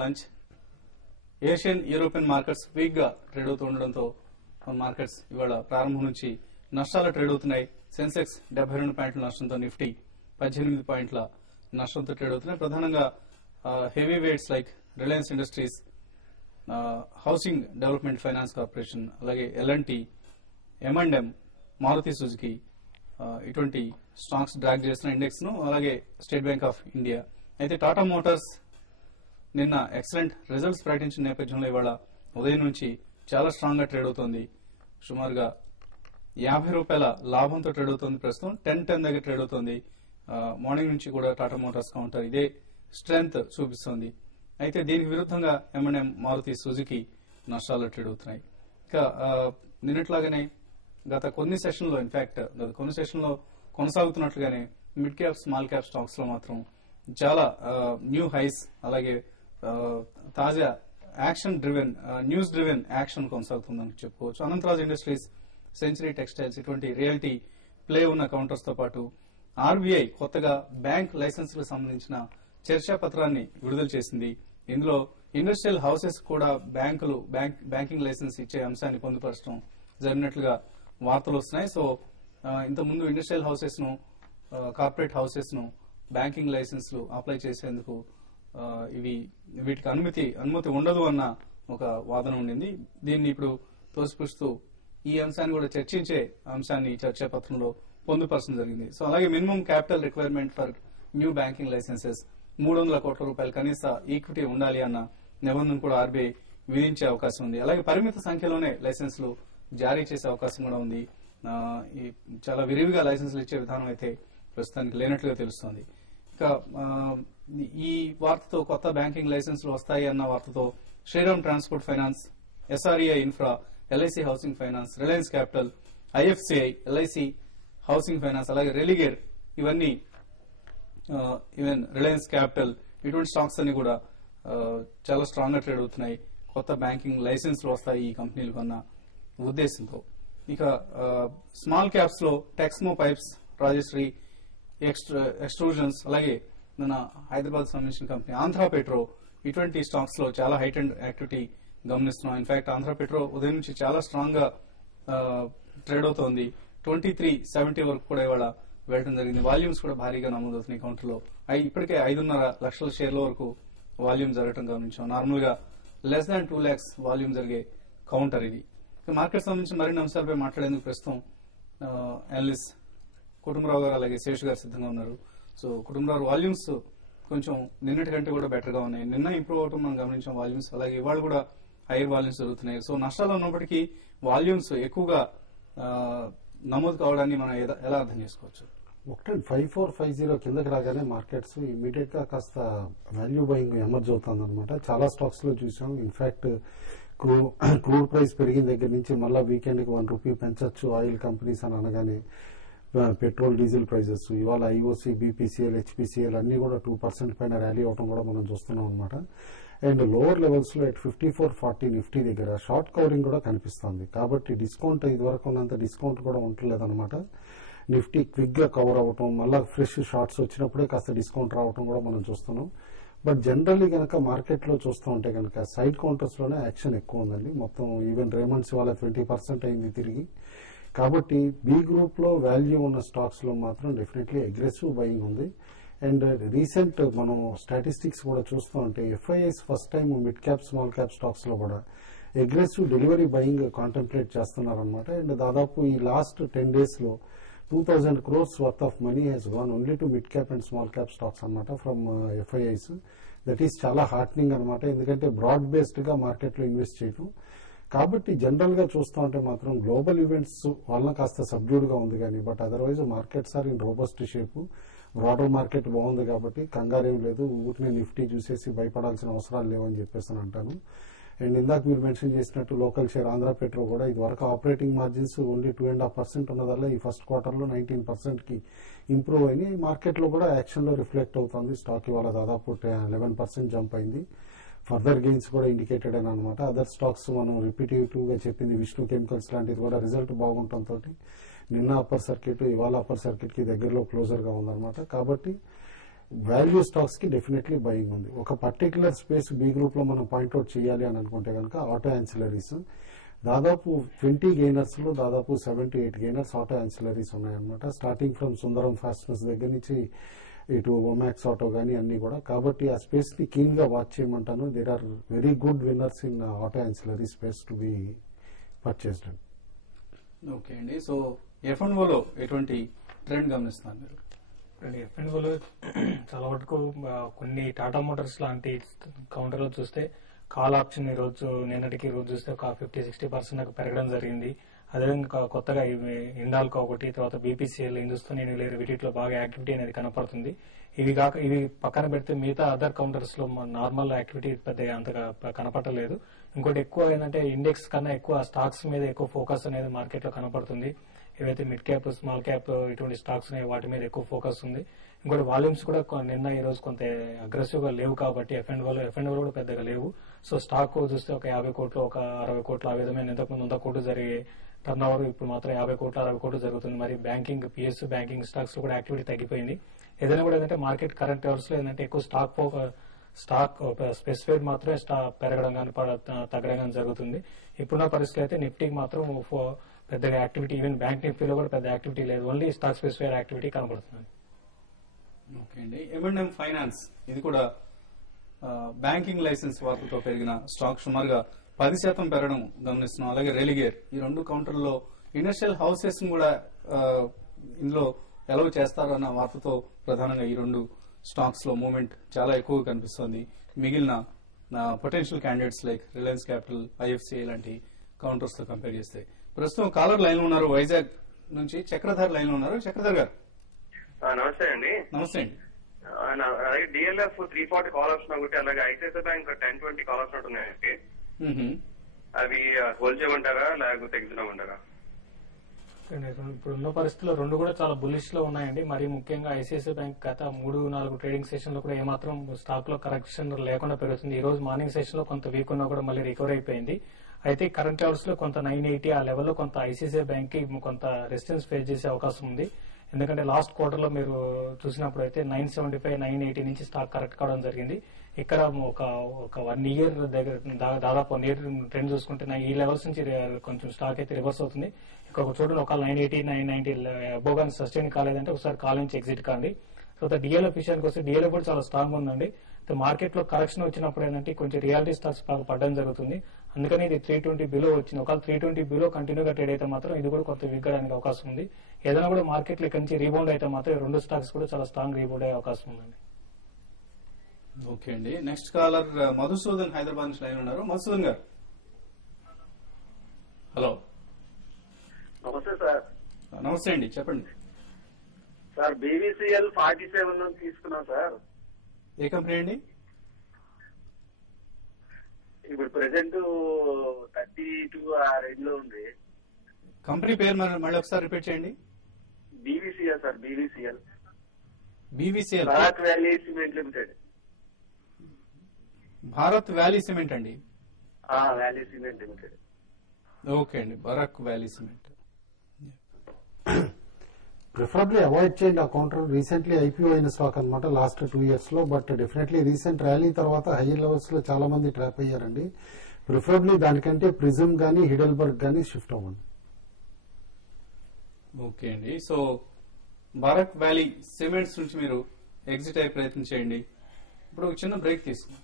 Lunch. Asian European markets week గా trade అవుతూ ఉండడంతో మార్కెట్స్ ఇవాళ ప్రారంభం నుంచి నష్టాలు ట్రేడ్ అవుతున్నాయి. సెన్సెక్స్ 72 పాయింట్ల నష్టంతో, నిఫ్టీ 18 పాయింట్ల నష్టంతో ట్రేడ్ అవుతున్నాయి. ప్రధానంగా heavy weights like Reliance industries, housing development finance corporation, అలాగే ఎల్ఎన్టీ, M&M, మారుతి సుజుకి ఇటువంటి స్టాక్స్ డ్రాగ్ చేస్తున్న ఇండెక్స్ ను, అలాగే స్టేట్ బ్యాంక్ ఆఫ్ ఇండియా. అయితే టాటా మోటార్స్ నిన్న ఎక్సలెంట్ రిజల్ట్స్ ప్రకటించిన నేపథ్యంలో ఇవాళ ఉదయం నుంచి చాలా స్ట్రాంగ్ గా ట్రేడ్ అవుతోంది. సుమారుగా ₹50 లాభంతో ట్రేడ్ అవుతోంది. ప్రస్తుతం 10 దగ్గర ట్రేడ్ అవుతోంది. మార్నింగ్ నుంచి కూడా టాటా మోటార్స్ కౌంటర్ ఇదే స్ట్రెంగ్త్ చూపిస్తోంది. అయితే దీనికి విరుద్ధంగా M&M, మారుతి సుజుకి నష్టాల్లో ట్రేడ్ అవుతున్నాయి. ఇక నిన్నట్లాగానే గత కొన్ని సెషన్లో, ఇన్ఫాక్ట్ గత కొన్ని సెషన్లో కొనసాగుతున్నట్లుగానే mid cap, small cap stocks లో మాత్రం చాలా న్యూ హైస్, అలాగే తాజా action driven, news driven action కొనసాగుతుందని చెప్పుకోవచ్చు. అనంతరాజ్ ఇండస్ట్రీస్, సెంచరీ టెక్స్టైల్స్ ఇటువంటి రియల్టీ ప్లే ఉన్న కౌంటర్స్ తో పాటు ఆర్బీఐ కొత్తగా బ్యాంక్ లైసెన్సులకు సంబంధించిన చర్చా పత్రాన్ని విడుదల చేసింది. ఇందులో ఇండస్ట్రియల్ హౌసెస్ కూడా బ్యాంకులు బ్యాంకింగ్ లైసెన్స్ ఇచ్చే అంశాన్ని పొందుపరచడం జరిగినట్లుగా వార్తలు వస్తున్నాయి. సో ఇంతకుముందు ఇండస్ట్రియల్ హౌసెస్ ను, కార్పొరేట్ హౌసెస్ ను బ్యాంకింగ్ లైసెన్స్లు అప్లై చేసేందుకు వీటికి అనుమతి ఉండదు అన్న ఒక వాదన ఉండింది. దీన్ని ఇప్పుడు తోసిపుస్తూ ఈ అంశాన్ని కూడా చర్చించే అంశాన్ని చర్చా పత్రంలో పొందుపరచడం జరిగింది. సో అలాగే minimum capital requirement for new banking licences ₹300 కోట్ల కనీస ఈక్విటీ ఉండాలి అన్న నిబంధన కూడా ఆర్బీఐ విధించే అవకాశం ఉంది. అలాగే పరిమిత సంఖ్యలోనే లైసెన్సులు జారీ చేసే అవకాశం కూడా ఉంది. చాలా విరివిగా లైసెన్సులు ఇచ్చే విధానం అయితే ప్రస్తుతానికి లేనట్లుగా తెలుస్తోంది. ఇక ఈ వార్తతో కొత్త బ్యాంకింగ్ లైసెన్సులు వస్తాయి అన్న వార్తతో Shriram transport finance, SREI infra, LIC housing finance, Reliance capital, IFCI, LIC housing finance, అలాగే రెలిగేర్, ఇవన్నీ ఈవెన్ రిలయన్స్ క్యాపిటల్, ఇటువంటి స్టాక్స్ అన్ని కూడా చాలా స్ట్రాంగ్ గా ట్రేడ్ అవుతున్నాయి. కొత్త బ్యాంకింగ్ లైసెన్స్లు వస్తాయి ఈ కంపెనీలకు అన్న ఉద్దేశంతో. ఇక స్మాల్ క్యాప్స్ లో టెక్స్మో పైప్స్, రాజశ్రీ ఎక్స్ట్రూజన్స్, అలాగే మన హైదరాబాద్ సంబంధించిన కంపెనీ ఆంధ్ర పెట్రో, ఇటువంటి స్టాక్స్ లో చాలా హైట్ అండ్ యాక్టివిటీ గమనిస్తున్నాం. ఇన్ఫాక్ట్ ఆంధ్ర పెట్రో ఉదయం నుంచి చాలా స్ట్రాంగ్ గా ట్రేడ్ అవుతోంది. 2370 వరకు కూడా ఇవాళ వెళ్ళడం జరిగింది. వాల్యూమ్స్ కూడా భారీగా నమోదవుతున్నాయి కౌంటర్ లో. ఇప్పటికే 5.5 లక్షల షేర్ల వరకు వాల్యూమ్ జరగడం గమనించాం. నార్మల్ గా లెస్ దాన్ 2 lakhs వాల్యూమ్ జరిగే కౌంటర్ ఇది. మార్కెట్ సంబంధించిన మరిన్ని అంశాలపై మాట్లాడేందుకు ప్రస్తుతం అనలిస్ట్ కుటుంబరావు గారు, అలాగే శేష్ గారు సిద్ధంగా ఉన్నారు. సో కుటుంబరావు, వాల్యూమ్స్ కొంచెం నిన్నటి కంటే కూడా బెటర్ గా ఉన్నాయి. నిన్న ఇంప్రూవ్ అవటం మనం గమనించాం వాల్యూమ్స్, అలాగే ఇవాళ కూడా హైయర్ వాల్యూమ్స్ జరుగుతున్నాయి. సో నష్టాలు ఉన్నప్పటికీ వాల్యూమ్స్ ఎక్కువగా నమోదు కావడాన్ని మనం ఎలా అర్థం చేసుకోవచ్చు? 5450 కిందకి రాగానే మార్కెట్స్ ఇమీడియట్ గా కాస్త వాల్యూ బయింగ్ ఎమర్జ్ అవుతుంది అనమాట. చాలా స్టాక్స్ లో చూసాం. ఇన్ఫాక్ట్ క్రూడ్ ప్రైస్ పెరిగిన దగ్గర నుంచి మళ్ళా వీకెండ్ కి ₹1 పెంచొచ్చు ఆయిల్ కంపెనీస్ అని అనగానే పెట్రోల్, డీజిల్ ప్రైజెస్ ఇవాళ ఐఓసీ, బీపీసీఎల్, హెచ్పీసీఎల్ అన్ని కూడా 2% పైన ర్యాలీ అవడం కూడా మనం చూస్తున్నాం అనమాట. అండ్ లోవర్ లెవెల్స్ లో 5440 నిఫ్టీ దగ్గర షార్ట్ కవరింగ్ కూడా కనిపిస్తుంది. కాబట్టి డిస్కౌంట్ ఇదివరకు ఉన్నంత డిస్కౌంట్ కూడా ఉండలేదన్నమాట. నిఫ్టీ క్విక్ గా కవర్ అవటం, మళ్ళా ఫ్రెష్ షార్ట్స్ వచ్చినప్పుడే కాస్త డిస్కౌంట్ రావటం కూడా మనం చూస్తున్నాం. బట్ జనరల్లీ కనుక మార్కెట్ లో చూస్తూ ఉంటే కనుక సైడ్ కౌంటర్స్ లోనే యాక్షన్ ఎక్కువ ఉందండి. మొత్తం ఈవెన్ రేమండ్స్ వాళ్ళ 20% అయింది తిరిగి. కాబట్టి బి గ్రూప్ లో వాల్యూ ఉన్న స్టాక్స్ లో మాత్రం డెఫినెట్లీ అగ్రెసివ్ బయింగ్ ఉంది. అండ్ రీసెంట్ మనం స్టాటిస్టిక్స్ కూడా చూస్తూ ఉంటే FIIs first time mid cap, small cap stocks లో కూడా అగ్రెసివ్ డెలివరీ బయింగ్ కాంటెంప్లేట్ చేస్తున్నారనమాట. అండ్ దాదాపు ఈ లాస్ట్ 10 days లో 2000 crores worth of money has gone only to mid cap and small cap stocks అనమాట ఫ్రమ్ FIIs. దట్ ఈస్ చాలా heartening అనమాట. ఎందుకంటే బ్రాడ్ బేస్డ్ గా మార్కెట్ లో ఇన్వెస్ట్ చేయటం. కాబట్టి జనరల్ గా చూస్తూ ఉంటే మాత్రం గ్లోబల్ ఈవెంట్స్ వలన కాస్త సబ్డ్యూడ్ గా ఉంది కానీ, but otherwise markets are in robust shape. Broader market బాగుంది కాబట్టి కంగారేం లేదు. ఊరినే నిఫ్టీ చూసేసి భయపడాల్సిన అవసరాలు లేవని చెప్పేసి అంటాను. అండ్ ఇందాక మీరు మెన్షన్ చేసినట్టు లోకల్ షేర్ ఆంధ్ర పెట్రో కూడా ఇదివరకు ఆపరేటింగ్ మార్జిన్స్ ఓన్లీ 2.5% ఉన్నదల్లా ఈ ఫస్ట్ క్వార్టర్ లో 19% కి ఇంప్రూవ్ అయింది. మార్కెట్ లో కూడా యాక్షన్ లో రిఫ్లెక్ట్ అవుతుంది. స్టాక్ ఇవాళ దాదాపు 11% జంప్ అయింది. ఫర్దర్ గెయిన్స్ కూడా ఇండికేటెడ్ అని అనమాట. అదర్ స్టాక్స్ మనం రిపీటేటివ్ గా చెప్పింది విష్ణు కెమికల్స్ లాంటిది కూడా రిజల్ట్ బాగుండటంతో నిన్న అప్పర్ సర్క్యూట్, ఇవాళ అప్పర్ సర్క్యూట్ కి దగ్గరలో క్లోజర్ గా ఉందన్నమాట. కాబట్టి వాల్యూ స్టాక్స్ కి డెఫినెట్లీ బయింగ్ ఉంది. ఒక పర్టికులర్ స్పేస్ బి గ్రూప్ లో మనం పాయింట్అవుట్ చేయాలి అని అనుకుంటే కనుక ఆటో యాన్సిలరీస్ దాదాపు 20 గెయినర్స్ లో దాదాపు 7 to 8 గెయినర్స్ ఆటో యాన్సిలరీస్ ఉన్నాయన్నమాట. స్టార్టింగ్ ఫ్రమ్ సుందరం ఫాస్ట్నెస్ దగ్గర నుంచి ఇటు ఒమాక్స్ ఆటో కానీ అన్ని కూడా. కాబట్టి ఆ స్పేస్ ని కీన్ గా వాచ్ చేయమంటాను. There are very good winners in auto ancillary space to be purchased. Okay అండి. సో F&Oలో ఎటువంటి ట్రెండ్ గమనిస్తున్నారు మీరు? F&Oలో చాలా వరకు కొన్ని టాటా మోటార్స్ లాంటి కౌంటర్లో చూస్తే కాల్ ఆప్షన్ ఈ రోజు నిన్నటికి రోజు చూస్తే ఒక 50-60% పెరగడం జరిగింది. అదేవిధంగా కొత్తగా హిండాల్కో ఒకటి, తర్వాత బీపీసీఎల్, హిందుస్థాన్ యూనిలివర్ వీటిలో బాగా యాక్టివిటీ అనేది కనపడుతుంది. ఇవి పక్కన పెడితే మిగతా అదర్ కౌంటర్స్ లో నార్మల్ యాక్టివిటీ పెద్దగా అంతగా కనపడలేదు. ఇంకోటి ఎక్కువ ఏంటంటే ఇండెక్స్ కన్నా ఎక్కువ స్టాక్స్ మీద ఎక్కువ ఫోకస్ అనేది మార్కెట్ లో కనపడుతుంది. ఏవైతే మిడ్ క్యాప్, స్మాల్ క్యాప్ ఇటువంటి స్టాక్స్ వాటి మీద ఎక్కువ ఫోకస్ ఉంది. ఇంకోటి వాల్యూమ్స్ కూడా నిన్న ఈ రోజు కొంత అగ్రెసివ్ గా లేవు కాబట్టి F&O కూడా పెద్దగా లేవు. సో స్టాక్ చూస్తే ఒక 50 కోట్లు, ఒక 60 కోట్లు ఆ విధమైన ఇంతకుముందు 100 కోట్లు జరిగే టర్న్ ఓవర్ ఇప్పుడు మాత్రం 50 కోట్లు, 60 కోట్లు జరుగుతుంది. మరి బ్యాంకింగ్, పిఎస్ బ్యాంకింగ్ స్టాక్స్ లో కూడా యాక్టివిటీ తగ్గిపోయింది. ఏదైనా కూడా ఏంటంటే మార్కెట్ కరెంట్ అవర్స్ లో ఏంటంటే ఎక్కువ స్టాక్ స్పెసిఫైడ్ మాత్రమే పెరగడం కానీ తగ్గడం కానీ జరుగుతుంది. ఇప్పుడున్న పరిస్థితి అయితే నిఫ్టీకి మాత్రం పెద్దగా యాక్టివిటీ, ఈవెన్ బ్యాంక్ నిఫ్టీలో కూడా పెద్ద యాక్టివిటీ లేదు. ఓన్లీ స్టాక్ స్పెసిఫైడ్ యాక్టివిటీ కనబడుతుంది. ఓకే అండి. M&M ఫైనాన్స్ ఇది కూడా బ్యాంకింగ్ లైసెన్స్ వార్తతో పెరిగిన స్టాక్ సుమారుగా 10% పెరగడం గమనిస్తున్నాం. అలాగే రెలిగేర్ ఈ రెండు కౌంటర్లో ఇండస్ట్రియల్ హౌసెస్ కూడా ఇందులో ఎలవ్ చేస్తారన్న వార్తతో ప్రధానంగా ఈ రెండు స్టాక్స్ లో మూవ్మెంట్ చాలా ఎక్కువగా కనిపిస్తోంది. మిగిలిన potential candidates like Reliance capital, IFCI లాంటి కౌంటర్స్ తో కంపేర్ చేస్తే. ప్రస్తుతం కాలర్ లైన్ లో ఉన్నారు, వైజాగ్ నుంచి చక్రధర్ లైన్ లో ఉన్నారు. చక్రధర్ గారు నమస్తే అండి. నమస్తే అండి. అలాగే డిఎల్ఎఫ్ 340 కాల్ ఆప్షన్ ఒకటి, అలాగే ఐసిఐసిఐ బ్యాంక్ 1020 కాల్ ఆప్షన్ ఉన్నాయండి. అవి హోల్డ్ చేయమంటారా లేకపోతే ఎగ్జిడమంటారా? ఇప్పుడున్న పరిస్థితుల్లో రెండు కూడా చాలా బులిష్ లో ఉన్నాయండి. మరి ముఖ్యంగా ఐసిఐసిఐ బ్యాంక్ గత 3-4 ట్రేడింగ్ సెషన్ లో కూడా ఏమాత్రం స్టాక్ లో కరెక్షన్ లేకుండా పెరుగుతుంది. ఈ రోజు మార్నింగ్ సెషన్ లో కొంత వీక్ ఉన్నా కూడా మళ్ళీ రికవర్ అయిపోయింది. అయితే కరెంట్ అవర్స్ లో కొంత 980 ఆ లెవెల్లో కొంత ఐసిఐసిఐ బ్యాంక్ కి కొంత రెసిస్టెన్స్ ఫేస్ చేసే అవకాశం ఉంది. ఎందుకంటే లాస్ట్ క్వార్టర్ లో మీరు చూసినప్పుడు అయితే 975, 980 నుంచి స్టాక్ కరెక్ట్ కావడం జరిగింది. ఇక్కడ ఒక 1 ఇయర్ దగ్గర దాదాపు 1 ఇయర్ ట్రెండ్ చూసుకుంటే ఈ లెవెల్స్ నుంచి కొంచెం స్టాక్ అయితే రివర్స్ అవుతుంది. ఇక్కడ చూడండి, ఒక 980, 990 అబోవ్ గా సస్టైన్ కాలేదంటే ఒకసారి కాల్ నుంచి ఎగ్జిట్ కాండి. సో డిఎల్ఎఫ్ విషయానికి వస్తే డిఎల్ఎఫ్ కూడా చాలా స్ట్రాంగ్ ఉందండి. మార్కెట్ లో కరెక్షన్ వచ్చినప్పుడు ఏంటంటే కొంచెం రియాలిటీ స్టాక్స్ బాగా పడడం జరుగుతుంది. అందుకని ఇది 320 బిలో వచ్చింది. ఒకవేళ 320 బిలో కంటిన్యూగా ట్రేడ్ అయితే మాత్రం ఇది కూడా కొంత విగ్గడానికి అవకాశం ఉంది. ఏదైనా కూడా మార్కెట్ లో ఇక్కడ నుంచి రీబౌండ్ అయితే మాత్రం రెండు స్టాక్స్ కూడా చాలా స్ట్రాంగ్ రీబౌండ్ అయ్యే అవకాశం ఉందండి. ఓకే అండి. నెక్స్ట్ కాలర్ మధుసూదన్ హైదరాబాద్ నుంచి లైన్ ఉన్నారు. మధుసూదన్ గారు హలో. నమస్తే సార్. నమస్తే అండి, చెప్పండి సార్. బీవీసీఎల్ 47 తీసుకున్నాం సార్. ఏ కంపెనీ అండి? ఇప్పుడు ప్రెసెంట్ 32 ఆ రేంజ్ లో ఉంది. కంపెనీ పేరు మళ్ళీ ఒకసారి రిపీట్ చేయండి. BVCL sir. BVCL Bharat valley cement limited. Bharat valley cement అండి. Valley cement limited. ఓకే అండి, Barak valley cement. Preferably avoid చేయండి ఆ కౌంటర్. రీసెంట్లీ ఐపీఓ అయిన స్టాక్ అనమాట లాస్ట్ 2 years లో. బట్ డెఫినెట్లీ రీసెంట్ ర్యాలీ తర్వాత హైయర్ లెవెల్స్ లో చాలా మంది ట్రాప్ అయ్యారండి. ప్రిఫరబ్లీ దానికంటే ప్రిజమ్ గానీ హిడెల్బర్గ్ గానీ షిఫ్ట్ అవ్వండి. ఓకే అండి. సో బరాక్ వ్యాలీ సిమెంట్స్ నుంచి మీరు ఎగ్జిట్ అయ్యే ప్రయత్నం చేయండి. ఇప్పుడు ఒక చిన్న బ్రేక్ తీసుకుందాం.